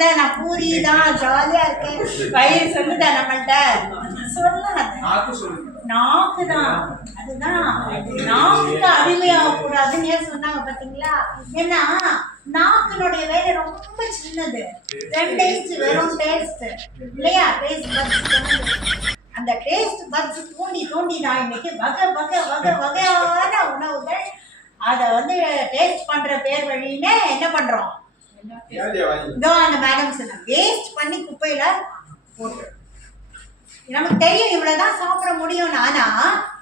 இருக்குதா நான் பூரி தான் ஜாலியா இருக்கேன். வயிறு சொல்லுதா நம்மள்ட்ட? சொல்லாத. நாக்கு தான் அதுதான். நாக்குக்கு அடிமையாக கூடாதுன்னு சொன்னாங்க பாத்தீங்களா? ஏன்னா நாக்கினுடைய வேலை ரொம்ப சின்னது. ரெண்டு இன்ச் வெறும் டேஸ்ட் இல்லையா? டேஸ்ட் அந்த டேஸ்ட் பட்ஸ் தூண்டி தூண்டி நான் இன்னைக்கு வகை வகை வகை வகையான உணவுகள். அதை வந்து டேஸ்ட் பண்ற பேர் வழின்னே என்ன பண்றோம்? இதோ அந்த மேடம் சொன்னாங்க வேஸ்ட் பண்ணி குப்பையில போட்டு. நமக்கு தெரியும் இவ்வளவுதான் சாப்பிட முடியும் ஆனா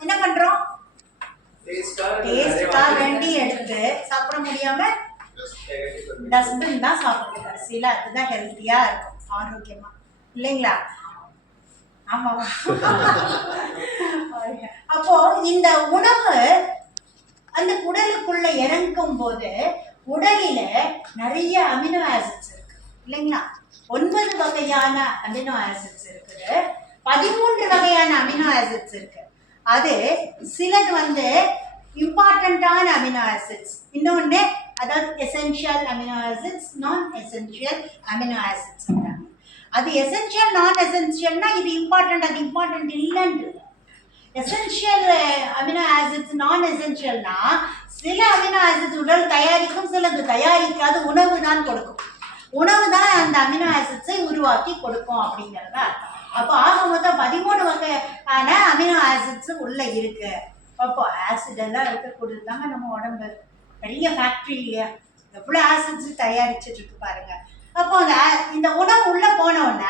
என்ன பண்றோம்? டேஸ்ட்கா வேண்டி எடுத்து சாப்பிட முடியாம டஸ்ட்பின் தான் சாப்பிடுறது கடைசியில அதுதான் ஹெல்த்தியா இருக்கும் ஆரோக்கியமா. இல்லைங்களா? ஆமா அப்போ இந்த உணவு அந்த குடலுக்குள்ள இறங்கும் போது உடலில நிறைய அமினோ ஆசிட்ஸ் இருக்கு. இல்லைங்களா? ஒன்பது வகையான அமினோ ஆசிட்ஸ் இருக்குது. பதிமூன்று வகையான அமினோ ஆசிட்ஸ் இருக்கு. அது சிலது வந்து இம்பார்ட்டண்ட்டான அமினோ ஆசிட்ஸ் இன்னொன்று அதாவது essential amino acids non essential amino acids அது எசென்ஷியல் நான் எசென்ஷியல்னா இது இம்பார்ட்டன்ட் அது இம்பார்ட்டன்ட் இல்லைன்றது. எசென்ஷியல் அமினோ ஆசிட்ஸ் நான் எசென்ஷியல்னா சில அமினோ ஆசிட்ஸ் உடல் தயாரிக்கும் சிலது தயாரிக்காத உணவு தான் கொடுக்கும். உணவு தான் அந்த அமினோ ஆசிட்ஸை உருவாக்கி கொடுக்கும் அப்படிங்கிறத அர்த்தம். அப்போ ஆக மொத்தம் பதிமூணு வகையான அமினோ ஆசிட்ஸ் உள்ள இருக்கு. அப்போ ஆசிட் எல்லாம் இருக்கக்கூடியது தாங்க நம்ம உடம்பு. பெரிய ஃபேக்ட்ரி இல்லையா? எவ்வளோ ஆசிட்ஸ் தயாரிச்சிட்டு இருக்கு பாருங்க. அப்போ அந்த இந்த உணவு உள்ள போன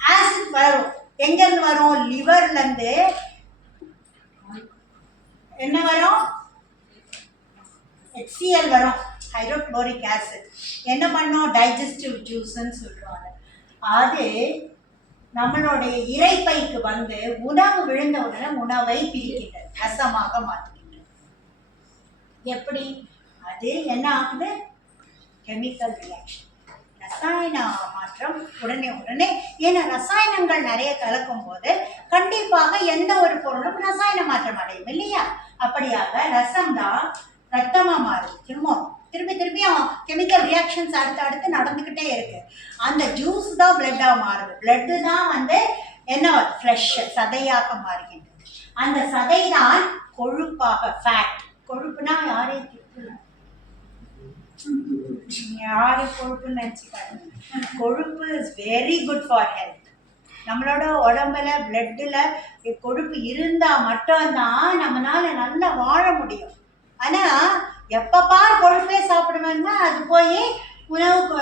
ஆசிட் வரும். எங்கேருந்து வரும்? லிவர்ல இருந்து என்ன வரும்? ஹெச்சிஎல் வரும். ஹைட்ரோக்ளோரிக் ஆசிட் என்ன பண்ணோம்? டைஜஸ்டிவ் ஜூஸ்ன்னு சொல்கிறாங்க அது நம்மளுடைய இறைப்பைக்கு வந்து உணவு விழுந்த உடனே உணவை பிரிக்கின்றது. ரசமாக மாற்றுகின்றது எப்படி? அது என்ன ஆகுது? கெமிக்கல் ரியாக்ஷன் ரசாயன மாற்றம் உடனே உடனே. ஏன்னா ரசாயனங்கள் நிறைய கலக்கும் போது கண்டிப்பாக எந்த ஒரு பொருளும் ரசாயன மாற்றம் அடையும் இல்லையா? அப்படியாக ரசம் தான் ரத்தமா மாறும் திரும்ப திருப்பி திருப்பியும் கெமிக்கல் ரியாக்ஷன்ஸ் அடுத்து அடுத்து நடந்துக்கிட்டே இருக்கு. அந்த ஜூஸ் தான் பிளட்டாக மாறுது. பிளட்டு தான் வந்து என்ன ஃப்ளஷ் சதையாக மாறுகின்றது. அந்த சதை தான் கொழுப்பாக ஃபேட் கொழுப்புனா யாரையும் திட்டல யாரு கொழுப்புன்னு நினச்சிக்காங்க கொழுப்பு is very good for health நம்மளோட உடம்புல பிளட்டில் கொழுப்பு இருந்தால் மட்டும்தான் நம்மளால நல்லா வாழ முடியும். ஆனால் எப்பப்பா கொழுப்பே சாப்பிடுவேன்னா அது போய் உணவு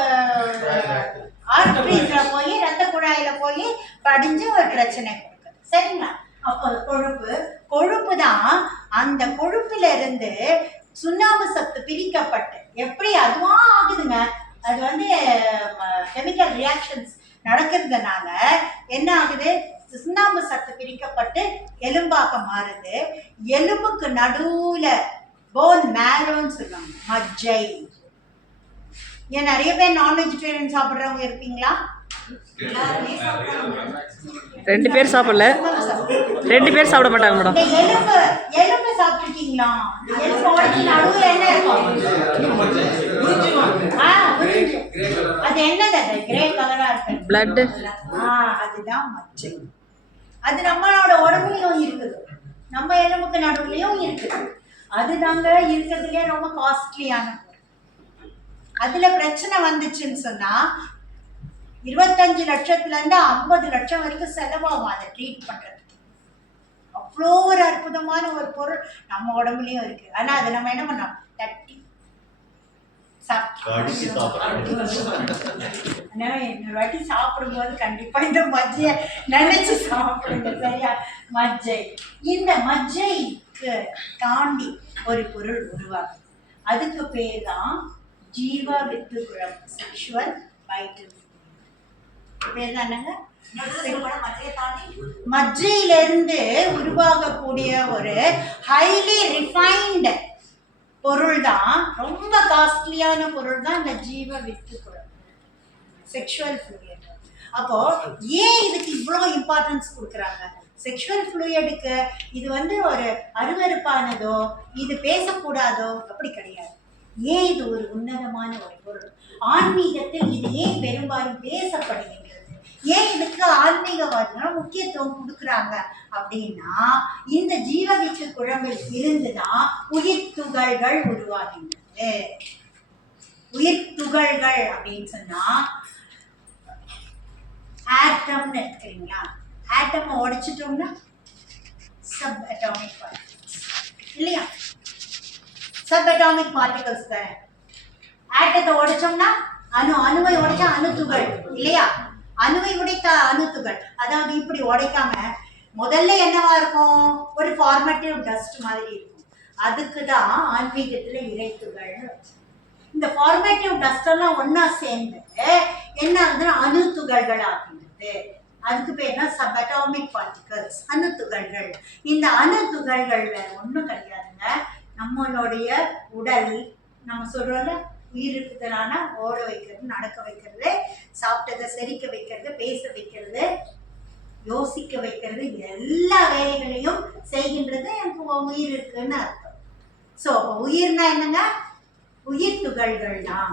ஆர்ட்ரீஸில் போய் ரத்த குழாயில் போய் படிஞ்சு ஒரு பிரச்சனை கொடுக்குது. சரிங்களா? அப்போ கொழுப்பு கொழுப்பு தான் அந்த கொழுப்பிலிருந்து சுண்ணாம்பு சத்து பிரிக்கப்பட்டு. எப்படி அதுவா ஆகுதுங்க? அது வந்து கெமிக்கல் ரியாக்ஷன்ஸ் நடக்கிறதுனால என்ன ஆகுது? சுண்ணாம்பு சத்து பிரிக்கப்பட்டு எலும்பாக மாறுது. எலும்புக்கு நடுவுல போன் மேரோன்னு சொல்லுவாங்க. மஜ்ஜை. ஏன் நிறைய பேர் நான் வெஜிடேரியன் சாப்பிட்றவங்க இருப்பீங்களா? ரெண்டு பேர் சாப்பிடல. ரெண்டு பேர் சாப்பிட மாட்டாங்க மேடம். அது அது. ஆ அதுதான் மச்சை. அது நம்மளோட உடம்புலயும் இருக்குது. நம்ம எலும்புக்கு நடுவுலயும் இருக்குது. அதுதாங்க இருக்கிறதுலே ரொம்ப காஸ்ட்லியான அதுல பிரச்சனை வந்துச்சுன்னு சொன்னா இருபத்தஞ்சு லட்சத்துல இருந்து ஐம்பது லட்சம் வரைக்கும் செலவாகும் அதை ட்ரீட் பண்றதுக்கு. அவ்வளோ ஒரு அற்புதமான ஒரு பொருள் நம்ம உடம்புலயும் இருக்கு. ஆனா அதை நம்ம என்ன பண்ணோம் தட்டி. இன்னொரு வாட்டி சாப்பிடும்போது கண்டிப்பா இந்த மஜ்ஜைய நினைச்சு சாப்பிடுங்க சரியா? மஜ்ஜை. இந்த மஜ்ஜைக்கு தாண்டி ஒரு பொருள் உருவாகுது. அதுக்கு பேர் தான் ஜீவ வித்து குழம்பு செக்ஷுவல் வைட்டமின் பேர் தானங்க மஜ்ஜையிலிருந்து உருவாகக்கூடிய ஒரு ஹைலி ரிஃபைன்டு பொருள் தான் ரொம்ப காஸ்ட்லியான பொருள் தான் இந்த ஜீவ வித்து செக்ஷுவல் ஃப்ளூயட் அப்போ ஏன் இதுக்கு இவ்வளோ இம்பார்ட்டன்ஸ் கொடுக்குறாங்க? செக்ஷுவல் ஃப்ளூயடுக்கு இது வந்து ஒரு அருவருப்பானதோ இது பேசக்கூடாதோ அப்படி கிடையாது. ஏன் இது ஒரு உன்னதமான ஒரு பொருள்? ஆன்மீகத்தில் இது ஏன் பெரும்பாலும் பேசப்படுகின்றது? ஏன் இதுக்கு ஆன்மீகவாதிகள் முக்கியத்துவம் கொடுக்குறாங்க? அப்படின்னா இந்த ஜீவவிச்சு குழம்பில் இருந்துதான் உயிர் துகள்கள் உருவாகின்றது. உயிர் துகள்கள் அப்படின்னு சொன்னா ஆட்டம்னு எடுத்துக்கிறீங்களா? ஆட்டம் உடைச்சிட்டோம்னா சப் அட்டாமிக் பார்ட்டிகல்ஸ் இல்லையா? சப் பார்ட்டிகல்ஸ் தானே ஆட்டத்தை உடைச்சோம்னா அணு அணுவை உடைச்சா அணுத்துகள் இல்லையா? அணுவை உடைத்த அணுத்துகள். அதாவது இப்படி உடைக்காம முதல்ல என்னவா இருக்கும்? ஒரு ஃபார்மேட்டிவ் டஸ்ட் மாதிரி இருக்கும். அதுக்கு தான் ஆன்மீகத்துல இறைத்துகள்னு இந்த ஃபார்மேட்டிவ் டஸ்ட் எல்லாம் சேர்ந்து என்ன ஆகுதுன்னா அணு துகள்கள் ஆகின்றது அதுக்கு பேர் தான் சபட்டாமிக் பார்ட்டிகல்ஸ் அணு துகள்கள் இந்த அணு துகள்கள் வேற கிடையாதுங்க. நம்மளுடைய உடல் நம்ம சொல்றோம்ல உயிர் இருக்குதுனால ஓட வைக்கிறது நடக்க வைக்கிறது சாப்பிட்டதை செரிக்க வைக்கிறது பேச வைக்கிறது யோசிக்க வைக்கிறது எல்லா வேலைகளையும் செய்கின்றது எனக்கு உயிர் இருக்குன்னு அர்த்தம். ஸோ உயிர்னா என்னங்க? உயிர் துகள்கள் தான்.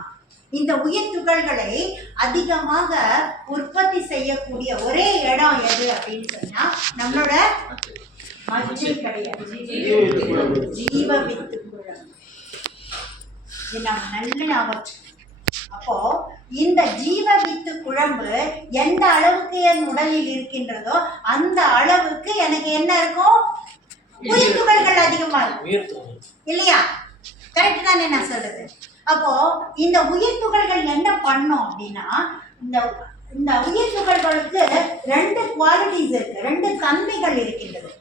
இந்த உயிர் துகள்களை அதிகமாக உற்பத்தி செய்யக்கூடிய ஒரே இடம் எது அப்படின்னு சொன்னா நம்மளோட மஜ்ஜை கிடையாது ஜீவ வித்து குழம்பு இது நம்ம நல்ல ஞாபகம். அப்போ இந்த ஜீவ வித்து குழம்பு எந்த அளவுக்கு என் உடலில் இருக்கின்றதோ அந்த அளவுக்கு எனக்கு என்ன இருக்கும் உயிர் துகள்கள் அதிகமா இருக்கும் இல்லையா கரெக்ட் தானே நான் சொல்றது அப்போ இந்த உயிர் துகள்கள் என்ன பண்ணும் அப்படின்னா இந்த இந்த உயிர் துகள்களுக்கு ரெண்டு குவாலிட்டிஸ் இருக்கு ரெண்டு தன்மைகள் இருக்கின்றது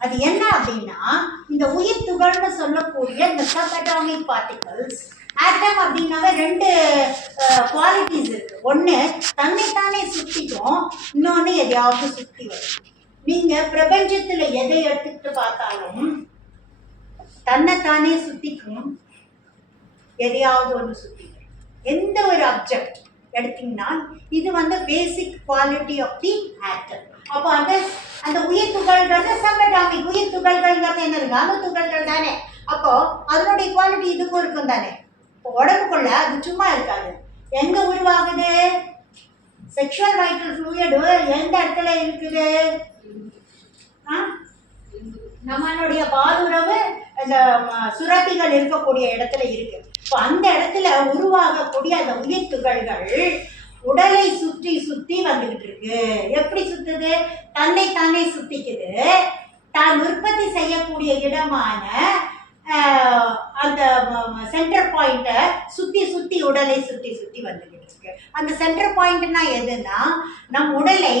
அது என்ன அப்படின்னா இந்த உயிர் துகள்னு சொல்லக்கூடிய இந்த சப்அட்டாமிக் பார்ட்டிகல்ஸ் ஆட்டம் அப்படின்னாவே ரெண்டு குவாலிட்டிஸ் இருக்கு. ஒன்று தன்னைத்தானே சுற்றிக்கும் இன்னொன்று எதையாவது சுற்றி வரும். நீங்கள் பிரபஞ்சத்தில் எதை எடுத்துக்கிட்டு பார்த்தாலும் தன்னைத்தானே சுத்திக்கும் எதையாவது ஒன்று சுற்றி எந்த ஒரு அப்ஜெக்ட் எடுத்தீங்கன்னா இது வந்து பேசிக் குவாலிட்டி ஆஃப் தி ஆட்டம் அப்போ அந்த அந்த உயிர் துகள்ன்றது சங்கடாமிக் உயிர் துகள்கள்ங்கிறது இருக்கு அணு துகள்கள் தானே. அப்போ அதனுடைய குவாலிட்டி இதுக்கும் இருக்கும் தானே. இப்போ உடம்புக்குள்ள அது சும்மா இருக்காது. எங்க உருவாகுது? செக்ஷுவல் வைட்டல் ஃப்ளூயடு எந்த இடத்துல இருக்குது? ஆ? நம்மளுடைய பாதுறவு அந்த சுரப்பிகள் இருக்கக்கூடிய இடத்துல இருக்கு. இப்போ அந்த இடத்துல உருவாகக்கூடிய அந்த உயிர் துகள்கள் உடலை சுற்றி சுற்றி வந்துகிட்டு இருக்கு. எப்படி சுத்துது? தன்னை தானே சுத்திக்குது. தான் உற்பத்தி செய்யக்கூடிய இடமான அந்த சென்டர் பாயிண்ட்டை சுத்தி சுத்தி உடலை சுத்தி சுத்தி வந்துகிட்டு இருக்கு. அந்த சென்டர் பாயிண்ட்னா எதுன்னா நம் உடலை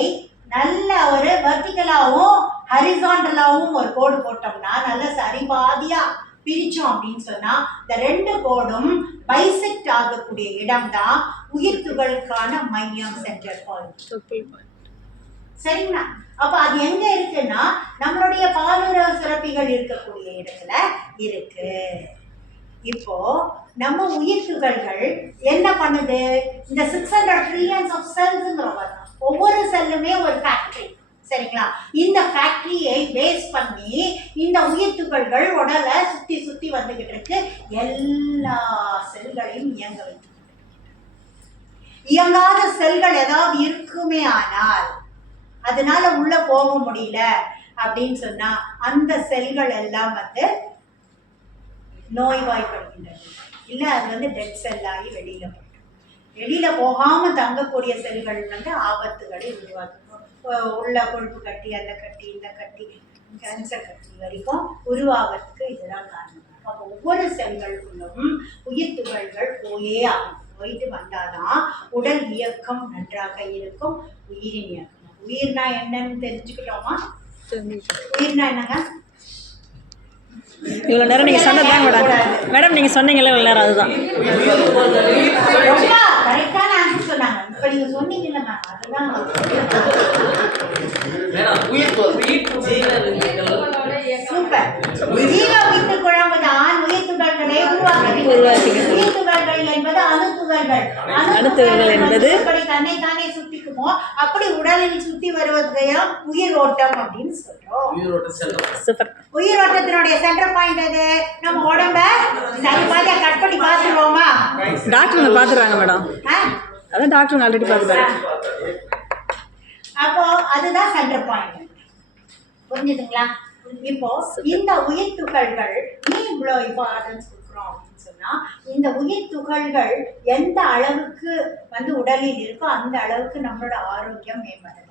நல்ல ஒரு வெர்டிக்கலாகவும் ஹரிசாண்டலாகவும் ஒரு கோடு போட்டோம்னா நல்ல சரிபாதியாக பிரிச்சோம் அப்படின்னு சொன்னா இந்த ரெண்டு கோடும் பைசெக்ட் ஆகக்கூடிய இடம் தான் உயிர் துகளுக்கான மையம் சென்டர் பாயிண்ட் சரிங்களா? அப்ப அது எங்க இருக்குன்னா நம்மளுடைய பாலுறவு சுரப்பிகள் இருக்கக்கூடிய இடத்துல இருக்கு. இப்போ நம்ம உயிர் துகள்கள் என்ன பண்ணுது? இந்த சிக்ஸ் ஹண்ட்ரட் ட்ரில்லியன்ஸ் ஆஃப் செல்ஸுங்கிறோம் ஒவ்வொரு செல்லுமே ஒரு ஃபேக்டரி சரிங்களா? இந்த ஃபேக்டரியை பேஸ் பண்ணி இந்த உயிர் துகள்கள் உடலை சுத்தி சுத்தி வந்துகிட்டு இருக்கு. எல்லா செல்களையும் இயங்க வைத்து இயங்காத செல்கள் ஏதாவது இருக்குமே ஆனால் அதனால உள்ள போக முடியல அப்படின்னு சொன்னா அந்த செல்கள் எல்லாம் வந்து நோய்வாய்ப்படுகின்றது இல்ல அது வந்து டெட் செல் ஆகி வெளியில போயிடும். வெளியில போகாம தங்கக்கூடிய செல்கள் வந்து ஆபத்துகளை உருவாக்கும். உள்ள கொழுப்பு கட்டி அந்த கட்டி இந்த கட்டி கேன்சர் கட்டி வரைக்கும் உருவாகிறதுக்கு இதுதான் காரணம். அப்போ ஒவ்வொரு செல்களுக்குள்ளும் உயிர் துகள்கள் போயே ஆகும். போயிட்டு வந்தாதான் உடல் இயக்கம் நன்றாக இருக்கும் உயிரின் இயக்கம். உயிர்னா என்னன்னு தெரிஞ்சுக்கிட்டோமா? உயிர்னா என்னங்க? இவ்வளோ நேரம் நீங்கள் சொன்னது தான் மேடம். மேடம் நீங்கள் சொன்னீங்களே இவ்வளோ நேரம் அதுதான். கரெக்டான ஆன்சர் சொன்னாங்க. இப்ப நீங்க சொன்னீங்கல்ல மேம் அதுதான் சூப்பர். ஜீவ வித்து குழம்பு தான் உயிர் துகள்களை உருவாக்குகிறது. உயிர் துகள்கள் என்பது அணு துகள்கள். என்பது எப்படி தன்னை தானே சுத்திக்குமோ அப்படி உடலில் சுத்தி வருவதையும் உயிர் ஓட்டம் அப்படின்னு சொல்றோம். சூப்பர். உயிரோட்டத்தினுடைய சென்டர் பாயிண்ட் எது? நம்ம உடம்ப சரி பாதியா கட் பண்ணி பார்த்துருவோமா டாக்டருங்க பார்த்துறாங்க மேடம். ஆ? அதான் டாக்டருங்க ஆல்ரெடி பார்த்துட்டாரு. அப்போ அதுதான் சென்டர் பாயிண்ட் புரிஞ்சுதுங்களா? இப்போ இந்த உயிர் துகள்கள் ஏன் இவ்வளோ இம்பார்ட்டன்ஸ் கொடுக்குறோம் அப்படின்னு சொன்னா இந்த உயிர் துகள்கள் எந்த அளவுக்கு வந்து உடலில் இருக்கோ அந்த அளவுக்கு நம்மளோட ஆரோக்கியம் மேம்படுது.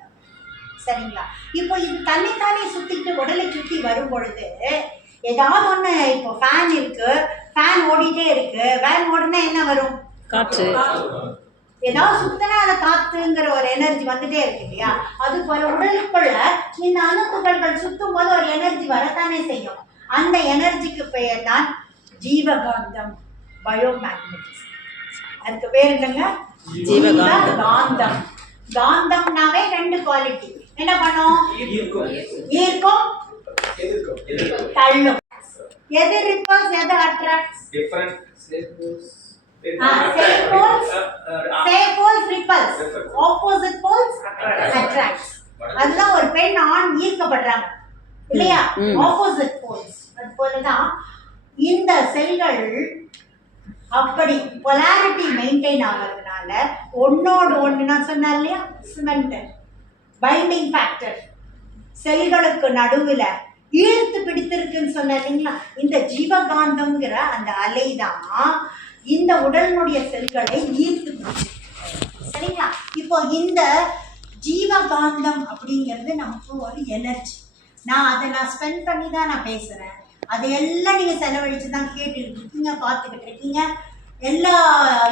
சரிங்களா? இப்போ இது தன்னைத்தானே சுத்திட்டு உடலை சுத்தி வரும் பொழுது ஏதாவது ஒண்ணு இப்போ ஃபேன் இருக்கு ஃபேன் ஓடிட்டே இருக்கு ஃபேன் ஓடுனா என்ன வரும்? காற்று. ஏதாவது சுத்தினா அந்த காத்துங்கிற ஒரு எனர்ஜி வந்துட்டே இருக்கு இல்லையா? அது போல உடலுக்குள்ள இந்த அணுத்துகள்கள் சுத்தும் போது ஒரு எனர்ஜி வரத்தானே செய்யும். அந்த எனர்ஜிக்கு பெயர் தான் ஜீவகாந்தம் பயோமேக்னட்டிசம் அதுக்கு பேர் என்னங்க? ஜீவகாந்தம். காந்தம் காந்தம்னாவே ரெண்டு குவாலிட்டி என்ன பண்ணும்? ஈர்க்கும். தள்ளும். எது ரிப்பல்ஸ் எது attracts same poles, same poles repulse, opposite poles attracts. அதுதான் ஒரு பெண் ஆண் ஈர்க்கப்படுறாங்க. இல்லையா. ஆப்போசிட் போல்ஸ் அது போலதான் இந்த செல்கள் அப்படி பொலாரிட்டி மெயின்டைன் ஆகிறதுனால ஒன்னோடு ஒன்று நான் சொன்னேன் இல்லையா? சிமெண்ட் பைண்டிங் ஃபேக்டர் செல்களுக்கு நடுவில் ஈர்த்து பிடித்திருக்குன்னு சொன்னேன் இல்லைங்களா? இந்த ஜீவகாந்தம்ங்கிற அந்த அலை தான் இந்த உடலினுடைய செல்களை ஈர்த்து சரிங்களா? இப்போ இந்த ஜீவகாந்தம் அப்படிங்கிறது நமக்கு ஒரு எனர்ஜி நான் அதை நான் ஸ்பெண்ட் பண்ணி தான் நான் பேசுகிறேன் அதையெல்லாம் நீங்கள் செலவழித்து தான் கேட்டுக்கிட்டு இருக்கீங்க பார்த்துக்கிட்டு இருக்கீங்க. எல்லா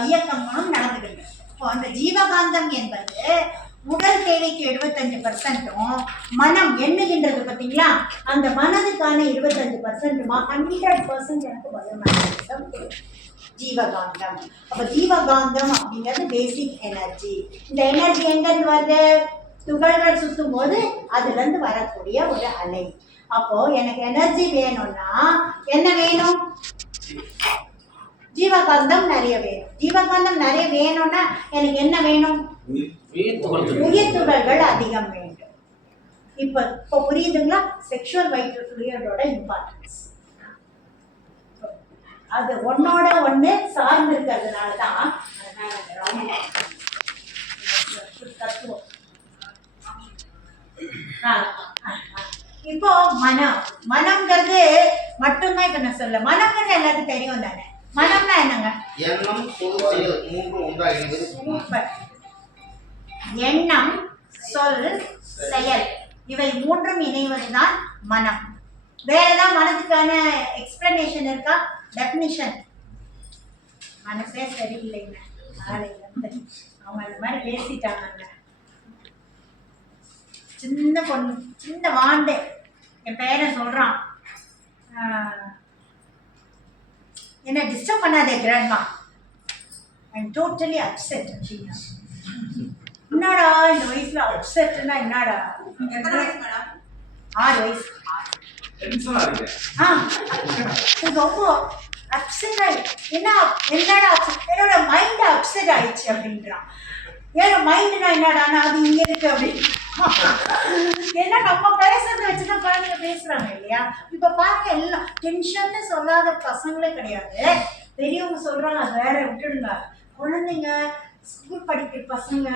இயக்கங்களும் நடந்துக்கிட்டு இருக்கு. இப்போ அந்த ஜீவகாந்தம் என்பது உடல் தேவைக்கு எழுபத்தஞ்சு பர்சன்ட்டும் மனம் எண்ணுகின்றது பார்த்தீங்களா? அந்த மனதுக்கான இருபத்தஞ்சு பர்சன்ட்டுமா ஹண்ட்ரட் பர்சன்ட் எனக்கு பயோமேக்னிசம் ஜீவகாந்தம். அப்போ ஜீவகாந்தம் அப்படிங்கிறது பேசிக் எனர்ஜி இந்த எனர்ஜி எங்கேருந்து வருது? துகள்கள் சுற்றும் போது அதுலேருந்து வரக்கூடிய ஒரு அலை. அப்போ எனக்கு எனர்ஜி வேணும்னா என்ன வேணும்? ஜீவகாந்தம் நிறைய வேணும். ஜீவகாந்தம் நிறைய வேணும்னா எனக்கு என்ன வேணும்? உயிர் துகள்கள் அதிகம் வேண்டும். இப்போ இப்போ புரியுதுங்களா? செக்ஷுவல் வைட்டல் ஃப்ளூயிடோட இம்பார்ட்டன்ஸ் அது ஒன்னோட ஒன்று சார்ந்து இருக்கிறதுனால தான் தத்துவம். இப்போ மனம். மனம்ங்கிறது மட்டும்தான் இப்ப நான் சொல்ல. மனம்ங்கிறது எல்லாத்துக்கும் தெரியும் தானே? மனம்னா என்னங்க? எண்ணம் சூப்பர். எண்ணம் சொல் செயல். இவை மூன்றும் இணைவதுதான் மனம். வேற ஏதாவது மனதுக்கான எக்ஸ்பிளனேஷன் இருக்கா? டெஃபினிஷன் மனசே சரியில்லைங்க. அவங்க அந்த மாதிரி பேசிட்டாங்க சின்ன பொண்ணு சின்ன வாண்டே என் பேரை சொல்றான். என்னை என்ன டிஸ்டர்ப் பண்ணாதே கிராண்ட்மா ஐ டோட்டலி அப்செட் அப்படின்னா. என்னடா இந்த வயசுல அப்செட்னா என்னடா? ஆறு வயசு. டென்ஷனா இருக்கு. ஆ இது ரொம்ப அப்செட் ஆயி என்ன என்னடா? என்னோட மைண்ட் அப்செட் ஆயிடுச்சு அப்படின்றான். ஏன்னா மைண்டுனா என்னடானா அது இங்க இருக்கு அப்படின்னு. ஏன்னா நம்ம பேசுறத வச்சுதான் குழந்தைங்க பேசுறாங்க இல்லையா? இப்ப பாருங்க எல்லாம் டென்ஷன்னு சொல்லாத பசங்களே கிடையாது. பெரியவங்க சொல்றாங்க வேற விட்டுடுங்க. குழந்தைங்க ஸ்கூல் படிக்கிற பசங்க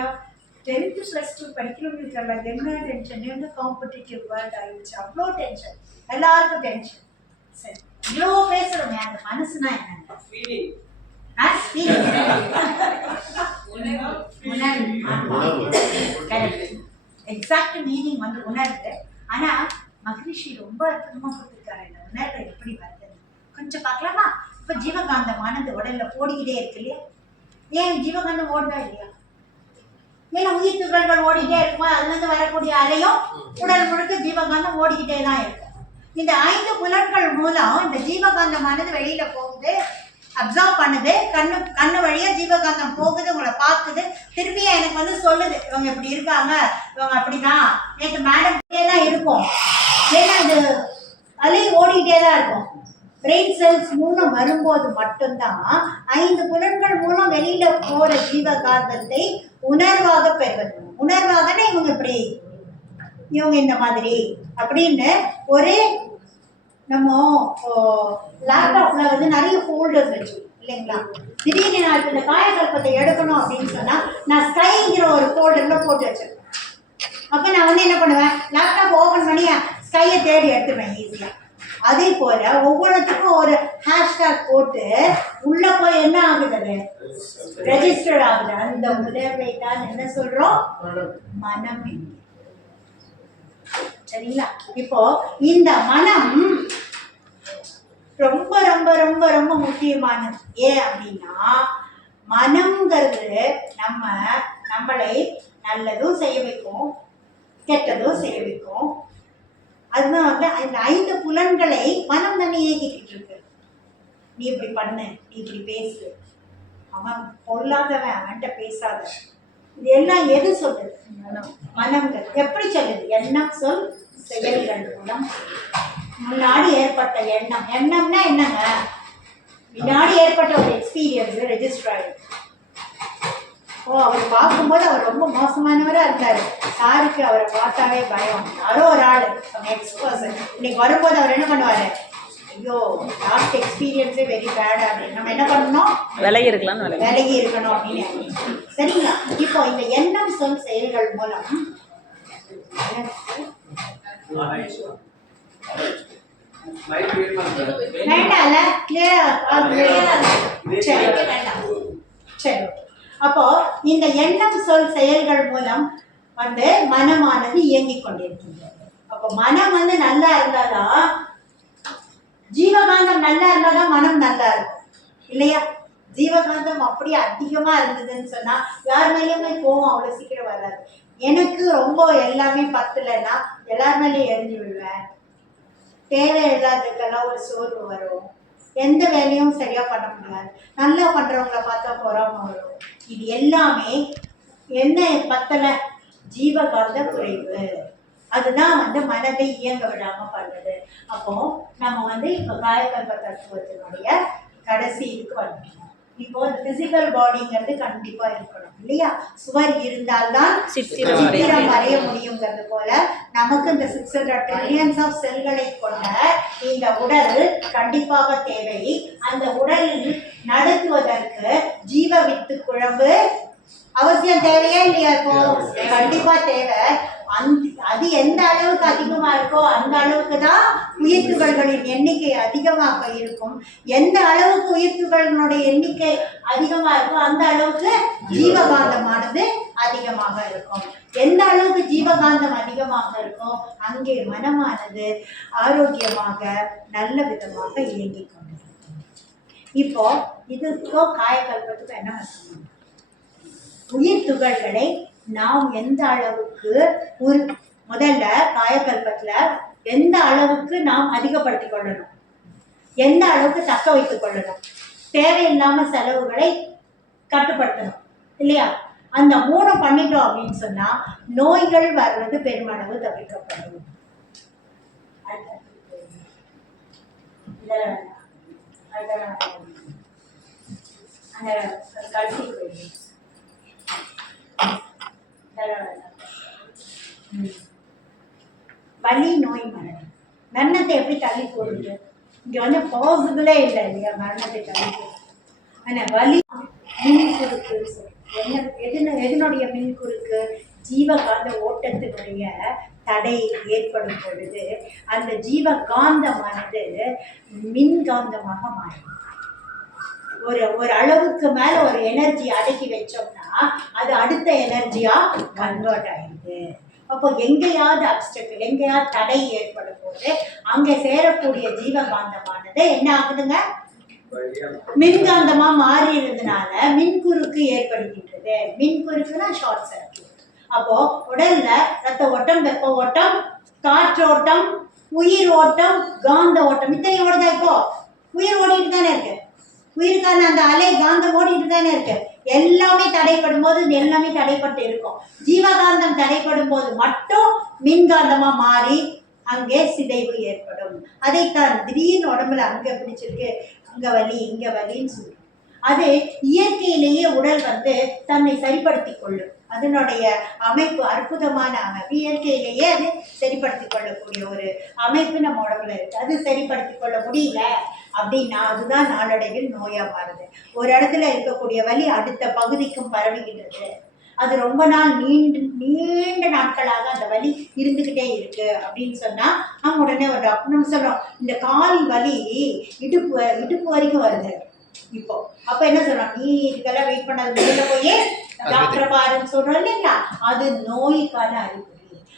டென்த்து ப்ளஸ் டூ படிக்கிறவங்களுக்கு எல்லாம் என்ன டென்ஷன் என்ன காம்படிட்டிவ் வேர்ல்ட் ஆயிடுச்சு? அவ்வளோ டென்ஷன் எல்லாருக்கும் டென்ஷன் சரி. இவ்வளோ பேசுறோமே அந்த மனசுனா என்னங்க. எக்ஸாக்ட் மீனிங் வந்து உணர்வு. ஆனா மகரிஷி ரொம்ப அற்புதமா கொடுத்துருக்காரு. இந்த உணர்வு எப்படி வருது கொஞ்சம் பார்க்கலாமா? இப்ப ஜீவகாந்தமானது உடல்ல ஓடிக்கிட்டே இருக்கு இல்லையா? ஏன் ஜீவகாந்தம் ஓடுதா இல்லையா? ஏன்னா உயிர் துகள்கள் ஓடிக்கிட்டே இருக்குமா? அதுலேருந்து வரக்கூடிய அலையும் உடல் முழுக்க ஜீவகாந்தம் ஓடிக்கிட்டே தான் இருக்கும் இந்த ஐந்து புலன்கள் மூலம் இந்த ஜீவகாந்தமானது வெளியில் போகுது அப்சர்வ் பண்ணுது கண்ணு கண்ணு வழியாக ஜீவகாந்தம் போகுது உங்களை பார்க்குது. திருப்பியும் எனக்கு வந்து சொல்லுது இவங்க இப்படி இருக்காங்க இவங்க அப்படிதான் நேற்று மேடம் தான் இருக்கும் ஏன்னா அது அலை ஓடிக்கிட்டே தான் இருக்கும். பிரெயின் செல்ஸ் மூலம் வரும்போது மட்டும்தான் ஐந்து புலன்கள் மூலம் வெளியில போற ஜீவகாந்தத்தை உணர்வாக பெறுவது. உணர்வாகனா இவங்க இப்படி இவங்க இந்த மாதிரி. அப்படின்னு ஒரே நம்ம லேப்டாப்ல வந்து நிறைய ஃபோல்டர்ஸ் வச்சு இல்லைங்களா? திடீர்னு நான் இந்த காயக்கல்பத்தை எடுக்கணும் அப்படின்னு சொன்னா நான் ஸ்கைங்கிற ஒரு ஃபோல்டர்ல போட்டு வச்சிருக்கேன். அப்ப நான் வந்து என்ன பண்ணுவேன்? லேப்டாப் ஓபன் பண்ணி ஸ்கையை தேடி எடுத்துருவேன் ஈஸியா அதே போல ஒவ்வொன்றுத்துக்கும் ஒரு ஹேஷ்டாக் போட்டு உள்ள போய் என்ன ஆகுது ரெஜிஸ்டர் ஆகுது. அந்த உணர்வை தான் என்ன சொல்றோம்? மனம் சரிங்களா? இப்போ இந்த மனம் ரொம்ப ரொம்ப ரொம்ப ரொம்ப முக்கியமானது. ஏன் அப்படின்னா மனம்ங்கிறது நம்ம நம்மளை நல்லதும் செய்ய வைக்கும் கெட்டதும் செய்ய வைக்கும். அதுதான் வந்து இந்த ஐந்து புலன்களை மனம் தானே இயக்கிக்கிட்டு இருக்கு. நீ இப்படி பண்ணு நீ இப்படி பேசு. அவன் பொருளாதவன் அவன்கிட்ட பேசாத. இது எல்லாம் எது சொல்லுது? மனம்கள். எப்படி சொல்லுது? எண்ணம் சொல் செயல்கள் மூலம். முன்னாடி ஏற்பட்ட எண்ணம். எண்ணம்னா என்னங்க? முன்னாடி ஏற்பட்ட ஒரு எக்ஸ்பீரியன்ஸ் ரெஜிஸ்டர் ஆயிருக்கு ஓ அவர் பார்க்கும்போது அவர் ரொம்ப மோசமானவரா இருந்தாரு சாருக்கு அவரை பார்த்தாவே பயம். யாரோ ஒரு ஆள். நெக்ஸ்ட் பர்சன் இன்னைக்கு வரும்போது அவர் என்ன பண்ணுவாரு? ஐயோ லாஸ்ட் எக்ஸ்பீரியன்ஸே வெரி பேட் அப்படின்னு நம்ம என்ன பண்ணணும்? விலகி இருக்கலாம்னு விலகி. இருக்கணும் அப்படின்னு. சரிங்களா? இப்போ இந்த எண்ணம் சொல் செயல்கள் மூலம் வேண்டாம்ல. கிளியரா சரி. சரி. அப்போ இந்த எண்ணம் சொல் செயல்கள் மூலம் வந்து மனமானது இயங்கிக் கொண்டிருக்கின்றது. அப்போ மனம் வந்து நல்லா இருந்தாதான் ஜீவகாந்தம் நல்லா இருந்தாதான் மனம் நல்லா இருக்கும். இல்லையா? ஜீவகாந்தம் அப்படியே அதிகமா இருந்ததுன்னு சொன்னா யார் மேலேயுமே கோவம் அவ்வளவு சீக்கிரம் வராது. எனக்கு ரொம்ப எல்லாமே பத்தலைன்னா எல்லார் மேலேயும் எரிஞ்சு விடுவேன் தேவையில்லாததுக்கெல்லாம் ஒரு சோர்வு வரும். எந்த வேலையும் சரியா பண்ண முடியாது. நல்லா பண்ணுறவங்கள பார்த்தா பொறாம வரும். இது எல்லாமே என்ன பத்தல? ஜீவகாந்த குறைவு. அதுதான் வந்து மனதை இயங்க விடாம பண்ணுது. அப்போ நம்ம வந்து இப்போ காயக்கல்ப தத்துவத்தினுடைய கடைசி இதுக்கு வந்துட்டோம். இப்போ இந்த பிசிக்கல் பாடிங்கிறது கண்டிப்பா இருக்கணும் இல்லையா? சுவர் இருந்தால்தான் சித்திரம் வரைய முடியுங்கிறது போல நமக்கு இந்த சிக்ஸ் ஹண்ட்ரட் ட்ரில்லியன்ஸ் ஆஃப் செல்களை கொண்ட இந்த உடல் கண்டிப்பாக தேவை. அந்த உடலில் நடத்துவதற்கு ஜீவ வித்து குழம்பு அவசியம் தேவையா இல்லையா இப்போ? கண்டிப்பா தேவை. அந்த அது எந்த அளவுக்கு அதிகமா இருக்கோ அந்த அளவுக்கு தான் உயிர்த்துகள்களின் எண்ணிக்கை அதிகமாக இருக்கும். எந்த அளவுக்கு உயிர்த்துகளினுடைய எண்ணிக்கை அதிகமா இருக்கோ அந்த அளவுக்கு ஜீவகாந்தமானது அதிகமாக இருக்கும். எந்த அளவுக்கு ஜீவகாந்தம் அதிகமாக இருக்கோ அங்கே மனமானது ஆரோக்கியமாக நல்ல விதமாக இயங்கிக் கொண்டிருக்கும். இப்போ இதுக்கோ காயக்கல்பத்துக்கும் என்ன உயிர் துகள்களை நாம் எந்த அளவுக்கு ஒரு முதல்ல காயக்கல்பத்துல எந்த அளவுக்கு நாம் அதிகப்படுத்திக் கொள்ளணும்? எந்த அளவுக்கு தக்க வைத்துக் கொள்ளணும்? தேவையில்லாம செலவுகளை கட்டுப்படுத்தணும் இல்லையா? அந்த மூணு பண்ணிட்டோம் அப்படின்னு சொன்னா நோய்கள் வர்றது பெருமளவு தவிர்க்கப்படும். அந்த கடைசி வலி நோய் மரணம். மரணத்தை எப்படி தள்ளி போடுது இங்க வந்து பாசிபிளே இல்லை இல்லையா மரணத்தை தள்ளி போடுது ஆனா வலி மின் குறுக்கு என்ன எதுன எதனுடைய மின் குறுக்கு ஜீவகாந்த ஓட்டத்தினுடைய தடை ஏற்படும் பொழுது அந்த ஜீவகாந்தமானது மின்காந்தமாக மாறும். ஒரு ஒரு அளவுக்கு மேல ஒரு எனர்ஜி அடக்கி வச்சோம்னா அது அடுத்த எனர்ஜியா கன்வெர்ட் ஆயிடுது. அப்போ எங்கேயாவது அப்டக்கிள் எங்கேயாவது தடை ஏற்படும் போது அங்கே சேரக்கூடிய ஜீவகாந்தமானது என்ன ஆகுதுங்க? மின்காந்தமா மாறிடுறதுனால மின்குறுக்கு ஏற்படுகின்றது. மின்குறுக்குனா ஷார்ட் சர்க்கியூட் அப்போ உடல்ல ரத்த ஓட்டம் வெப்ப ஓட்டம் காற்றோட்டம் உயிர் ஓட்டம் காந்த ஓட்டம் இத்தனை ஓடுதா இப்போ. உயிர் ஓடிட்டு தானே இருக்கு. உயிருக்கான அந்த அலை காந்தம் ஓடிட்டு தானே இருக்கு. எல்லாமே தடைப்படும் போது இது எல்லாமே தடைப்பட்டு இருக்கும். ஜீவகாந்தம் தடைப்படும் போது மட்டும் மின்காந்தமா மாறி அங்கே சிதைவு ஏற்படும். அதைத்தான் திடீர்னு உடம்புல அங்க பிடிச்சிருக்கு அங்க வலி இங்க வலின்னு சொல்லி அது இயற்கையிலேயே உடல் வந்து தன்னை சரிப்படுத்திக் கொள்ளும். அதனுடைய அமைப்பு அற்புதமான அமைப்பு இயற்கையிலேயே அது சரிப்படுத்தி கொள்ளக்கூடிய ஒரு அமைப்பு நம்ம உடம்புல இருக்கு. அது சரிப்படுத்தி கொள்ள முடியல அப்படின்னா அதுதான் நாளடைவில் நோயா மாறுது. ஒரு இடத்துல இருக்கக்கூடிய வலி அடுத்த பகுதிக்கும் பரவுகின்றது அது ரொம்ப நாள் நீண்டு நீண்ட நாட்களாக அந்த வலி இருந்துக்கிட்டே இருக்கு அப்படின்னு சொன்னா நம்ம உடனே ஒரு டாக்டர் நம்ம சொல்றோம் இந்த கால் வலி இடுப்பு இடுப்பு வரைக்கும் வருது. இப்போ அப்ப என்ன சொல்றோம்? நீ இதுக்கெல்லாம் வெயிட் பண்ணாத முதல்ல போய் டாக்டர் பாருன்னு சொல்றோம் இல்லைங்களா அது நோய்க்கான அறிகுறி.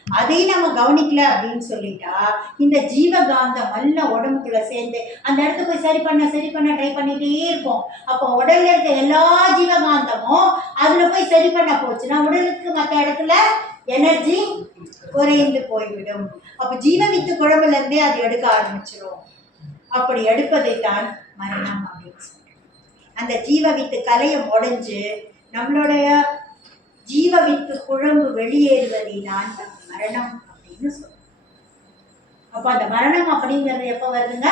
அதையும் நம்ம கவனிக்கல அப்படின்னு சொல்லிட்டா இந்த ஜீவகாந்தம் நல்ல உடம்புக்குள்ள சேர்ந்து அந்த இடத்த போய் சரி பண்ண சரி பண்ண ட்ரை பண்ணிட்டே இருப்போம் அப்போ உடல்ல இருக்க எல்லா ஜீவகாந்தமும் அதுல போய் சரி பண்ண போச்சுன்னா உடலுக்கு மற்ற இடத்துல எனர்ஜி குறைந்து போய்விடும். அப்ப ஜீவவித்து குழம்புல இருந்தே அது எடுக்க ஆரம்பிச்சிடும் அப்படி எடுப்பதைத்தான் மரணம் அப்படின்னு சொல்றேன் அந்த ஜீவவித்து கலையை உடைஞ்சு நம்மளுடைய ஜீவவித்து குழம்பு வெளியேறுவதை தான் மரணம் அப்படின்னு சொல்றோம். அப்ப அந்த மரணம் அப்படிங்கிறது எப்ப வருதுங்க?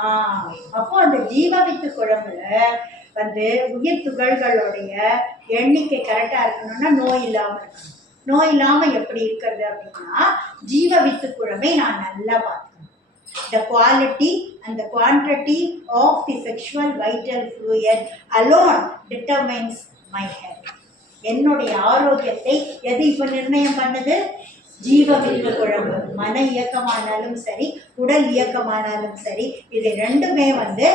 ஆஹ் அப்போ அந்த ஜீவவித்து குழம்புல வந்து உயிர் துகள்களுடைய எண்ணிக்கை கரெக்டா இருக்கணும்னா நோய் இல்லாம இருக்கணும். நோய் இல்லாம எப்படி இருக்கிறது அப்படின்னா ஜீவவித்து குழம்பை நான் நல்லா பார்த்து the quality and the quantity of the sexual vital fluid alone determines my health. என்னுடைய ஆரோக்கியத்தை எது இப்போ நிர்ணயம் பண்ணது? ஜீவவித்து குழம்பு. மன இயக்கமானாலும் சரி உடல் இயக்கமானாலும் சரி இது ரெண்டுமே வந்து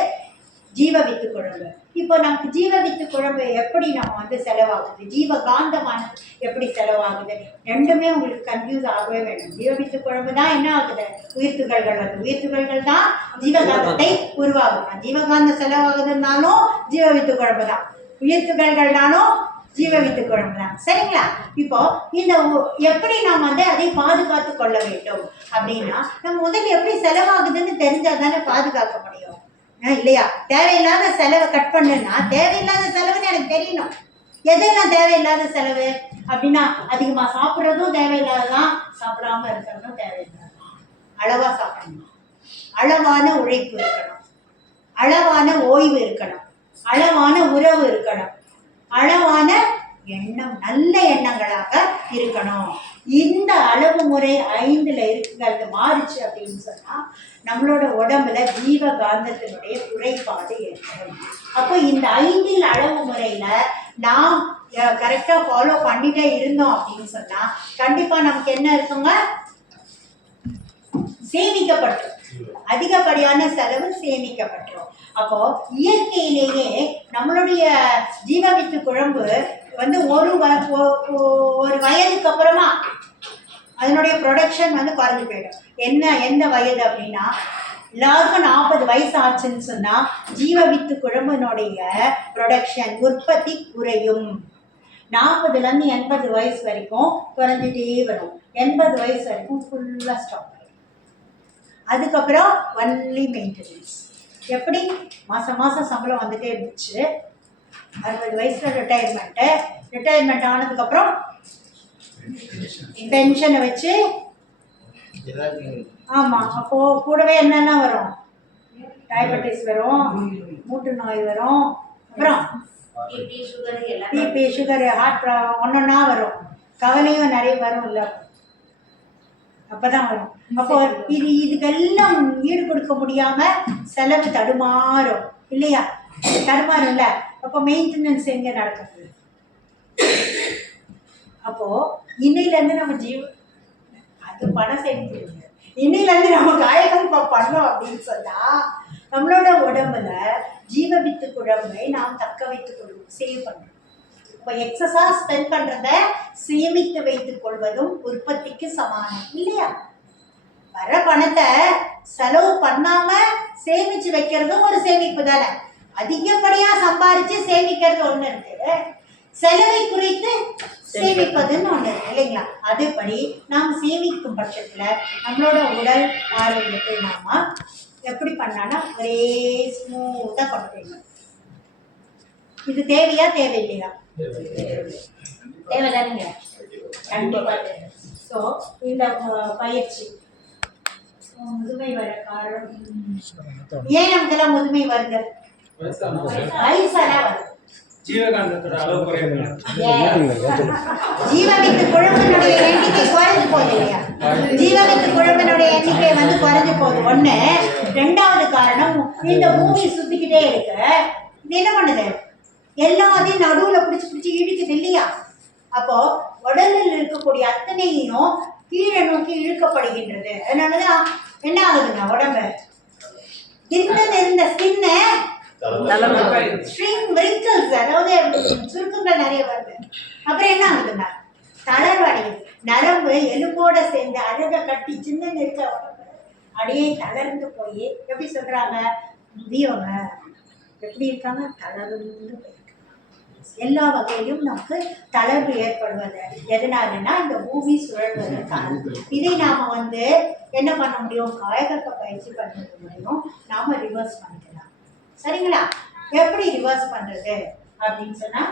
ஜீவ வித்து குழம்பு இப்போ நமக்கு ஜீவ வித்து குழம்பு எப்படி நம்ம வந்து செலவாகுது? ஜீவ காந்தமானது எப்படி செலவாகுது? ரெண்டுமே உங்களுக்கு கன்ஃபியூஸ் ஆகவே வேண்டும். ஜீவ வித்து குழம்பு தான் என்ன ஆகுது? உயிர் உயிர்த்துகள்கள் வருது. உயிர்த்துகள்கள் தான் ஜீவகாந்தத்தை உருவாகும் ஜீவகாந்தம் செலவாகுதுன்னாலும் ஜீவ வித்து குழம்பு தான். உயிர்த்துகள்கள்னாலும் ஜீவவித்து குழம்பு தான். சரிங்களா? இப்போ இந்த எப்படி நாம் வந்து அதை பாதுகாத்து கொள்ள வேண்டும்? அப்படின்னா நம்ம முதல்ல எப்படி செலவாகுதுன்னு தெரிஞ்சால் தானே பாதுகாக்க முடியும். இல்லையா? தேவையில்லாத செலவை கட் பண்ணுன்னா தேவையில்லாத செலவுன்னு எனக்கு தெரியணும். எதெல்லாம் தேவையில்லாத செலவு? அப்படின்னா அதிகமாக சாப்பிட்றதும் தேவையில்லாததான் சாப்பிடாம இருக்கிறதும் தேவையில்லாதான் அளவாக சாப்பிடணும். அளவான உழைப்பு இருக்கணும். அளவான ஓய்வு இருக்கணும். அளவான உறவு இருக்கணும். அளவான எண்ணம் நல்ல எண்ணங்களாக இருக்கணும். இந்த அளவு முறை ஐந்துல இருக்கிறது மாறுச்சு அப்படின்னு சொன்னா நம்மளோட உடம்புல ஜீவ காந்தத்தினுடைய குறைபாடு ஏற்படும். அப்போ இந்த ஐந்தில் அளவு முறையில நாம் கரெக்டா ஃபாலோ பண்ணிட்டே இருந்தோம் அப்படின்னு சொன்னா கண்டிப்பா நமக்கு என்ன இருக்குங்க? சேமிக்கப்பட்டுரும் அதிகப்படியான செலவு சேமிக்கப்பட்டுரும். அப்போ இயற்கையிலேயே நம்மளுடைய ஜீவவித்து குழம்பு வந்து ஒரு வ- ஒரு வயதுக்கு அப்புறமா அதனுடைய ப்ரொடக்ஷன் வந்து குறைஞ்சு போயிடும். என்ன எந்த வயது அப்படின்னா எல்லாருக்கும் நாற்பது வயசு ஆச்சுன்னு சொன்னால் ஜீவவித்து குழம்பினுடைய ப்ரொடக்ஷன் உற்பத்தி குறையும். நாற்பதுலேருந்து எண்பது வயசு வரைக்கும் குறைஞ்சிட்டே வரும். எண்பது வயசு வரைக்கும் ஃபுல்லாக ஸ்டாப் அதுக்கப்புறம் ஒன்லி மெயின்டெனன்ஸ் எப்படி? மாசம் மாசம் சம்பளம் வந்துட்டே இருந்துச்சு. அறுபது வயசுல ரிட்டையர்மெண்ட்டு ரிட்டையர்மெண்ட் ஆனதுக்கப்புறம் பென்ஷனை வச்சு ஆமாம் அப்போ கூடவே என்னென்ன வரும்? டயபெட்டிஸ் வரும் மூட்டு நோய் வரும் அப்புறம் பிபி சுகர் ஹார்ட் ஒன்றொன்னா வரும். கவலையும் நிறைய வரும் இல்லை அப்பதான் வரும். அப்போ இது இதுக்கெல்லாம் ஈடு கொடுக்க முடியாம செலவு தடுமாறும். இல்லையா? தடுமாறும்ல அப்போ மெயின்டெனன்ஸ் எங்க நடக்குது அப்போ இன்னையில இருந்து நம்ம ஜீவ அது பணம் சேர்த்து இன்னையில இருந்து நம்ம காயகல்ப பண்ணோம் அப்படின்னு சொன்னா நம்மளோட உடம்புல ஜீவவித்து குழம்பை நாம் தக்க வைத்துக் கொள்வோம். சேவ் பண்ணணும் இப்போ எக்ஸஸா ஸ்பெண்ட் பண்றத சேமித்து வைத்துக் கொள்வதும் உற்பத்திக்கு சமானம் இல்லையா? வர பணத்தை செலவு பண்ணாம சேமிச்சு வைக்கிறதும் ஒரு சேமிப்பு தானே. அதிகப்படியா சம்பாரிச்சு சேமிக்கிறது ஒண்ணு இருக்கு. செலவை குறைத்து சேமிப்பதுன்னு ஒண்ணு இருக்கு இல்லைங்களா? அதுபடி நாம் சேமிக்கும் பட்சத்துல நம்மளோட உடல் ஆரோக்கியத்தை நாம எப்படி பண்ணான்னா ஒரே ஸ்மூத்தா கொண்டு இது தேவையா தேவையில்லையா? கண்டிப்பா. ஸோ இந்த பயிற்சி. முதுமை வர காரணம். ஏன் நமக்கெல்லாம் முதுமை வருது? வயசானா ஜீவகாந்தத்தோட அளவு குறையுது குழம்பினுடைய எண்ணிக்கை குறைஞ்சு போகுது இல்லையா? ஜீவவித்து குழம்பினுடைய எண்ணிக்கை வந்து குறைஞ்சு போகுது. ஒண்ணு ரெண்டாவது காரணம் இந்த பூமி சுத்திக்கிட்டே இருக்கு இது என்ன பண்ணுது? எல்லாத்தையும் நடுவுல பிடிச்சு பிடிச்சு இழுக்குது இல்லையா அப்போ உடலில் இருக்கக்கூடிய அத்தனையும் கீழே நோக்கி இழுக்கப்படுகின்றது. அதனாலதான் என்ன ஆகுதுங்க உடம்பு? இருந்தது இருந்த ஸ்கின்னை ஸ்ட்ரிங் அதாவது சுருக்கங்கள் நிறைய வருது. அப்புறம் என்ன ஆகுதுங்க? தளர்வடை நரம்பு எலும்போட சேர்ந்து அழக கட்டி சின்ன இருக்க உடம்பு. அப்படியே தளர்ந்து போய் எப்படி சொல்றாங்க? முதியவங்க எப்படி இருக்காங்க? தளர்ந்து போய். எல்லா வகையிலும் நமக்கு தளர்வு ஏற்படுவது. எதனாலன்னா இந்த பூமி சுழல்வதற்கான இதை நாம வந்து என்ன பண்ண முடியும்? காயகல்ப பயிற்சி பண்ணுறது மூலியம் நாம ரிவர்ஸ் பண்ணிக்கலாம். சரிங்களா? எப்படி ரிவர்ஸ் பண்றது? அப்படின்னு சொன்னா?